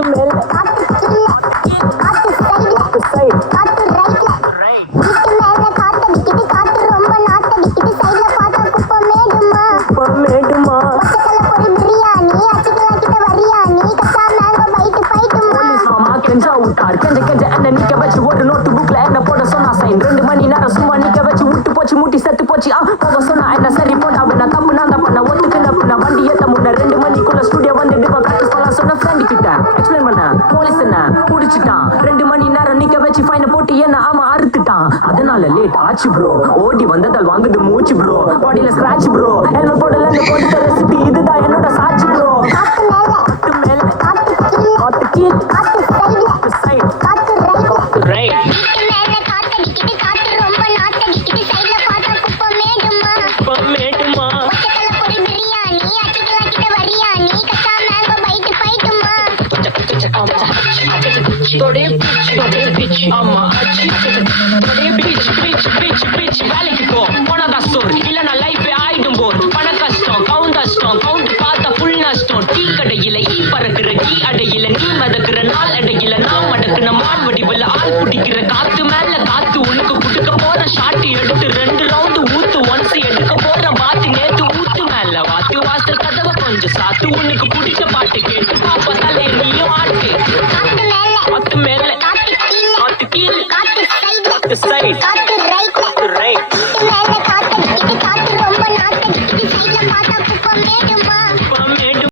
காத்து மேல காத்து கீழ காத்து சைடுல சைடு காத்து ரைட்ல வீட்டு மேல காத்தடிக்குது காத்து ரொம்ப நாத்தடிக்குது சைடுல பார்த்தா குப்பை மேடுமா மேடுமா பக்கத்துல ஒரு பிரியாணி அச்சுக்கலாம் கிட்ட வரியாணி கச்சா மேங்கோ பைட்டு பைட்டுமா மாமா கெஞ்சா விட்டார் கெஞ்ச கெஞ்ச என்ன நிக்க வச்சு ஒரு நோட்டு புக்ல என்ன போட சொன்னா சைன் 2 மணி நேரம் சும்மா நிக்க வச்சு விட்டு போச்சு முட்டி செத்து போச்சு போக சொன்னா என்ன சரி போட்டா நான் தப்பு நான் தான் பண்ண ஒத்துக்கு நான் வண்டி ஏத்த முன்ன 2 மணிக்குள்ள ஸ்டுடியோ வந்துட்டு கட்டு சொல்ல சொன்ன ஃப்ரெண்ட் கிட்ட எக்ஸ்பிளைன் பண்ண போலீஸ் என்ன புடிச்சிட்டான் 2 மணி நேரம் நிக்க வச்சு ஃபைனை போட்டு என்ன ஆமா அறுத்துட்டான் அதனால லேட் ஆச்சு ப்ரோ ஓடி வந்ததால் வாங்குது மூச்சு ப்ரோ பாடியில ஸ்கிராட்ச் ப்ரோ ஹெல்மெட் போடலன்னு போட்டு ரெசிபி இதுதான் என்னோட சாட்சி ப்ரோ காத்து மேல காத்து மேல காத்து கீழ காத்து கீழ் காத்து சைடு காத்து ரைட்ல ரைட் வீட்டு மேல காத்தடிக்குது காத்து ரொம்ப நாத்தடிக்குது சைடுல பார்த்தா குப்பை மேடுமா மேடுமா பக்கத்துல ஒரு பிரியாணி அச்சுக்கலாம் கிட்ட வரியாணி கச்சா மேங்கோ பைட்டு பைட்டுமா தொடைய பிச் ஆமா தொடைய பிச் வேலைக்கு போ போனதா ஸ்டோர் இல்லனா லைஃப் ஆயிடும் போர் பண கஷ்டம் கவுண்ட் பார்த்தா ஃபுல் நஷ்டம் டீ கடையில ஈ பறக்குற கீ அடையில நீ மதக்குற நாள் அடையில நான் மடக்குன மான் வடிவில் ஆள் பிடிக்கிற காத்து மேல காத்து உனக்கு குடுக்க போற ஷாட் எடுத்து 2 ரவுண்டு ஊத்து ஒன்ஸ் எடுக்க போற வாத்து நேத்து ஊத்து மேல வாத்து வாசல் கதவை கொஞ்சம் சாத்து உனக்கு பிடிச்ச பாட்டு கேட்டு பாப்பா தலை நீயும் ஆட்டு காத்து மேல காத்து மேல காத்து கீழ காத்து கீழ் காத்து சைடுல காத்து சைடு காத்து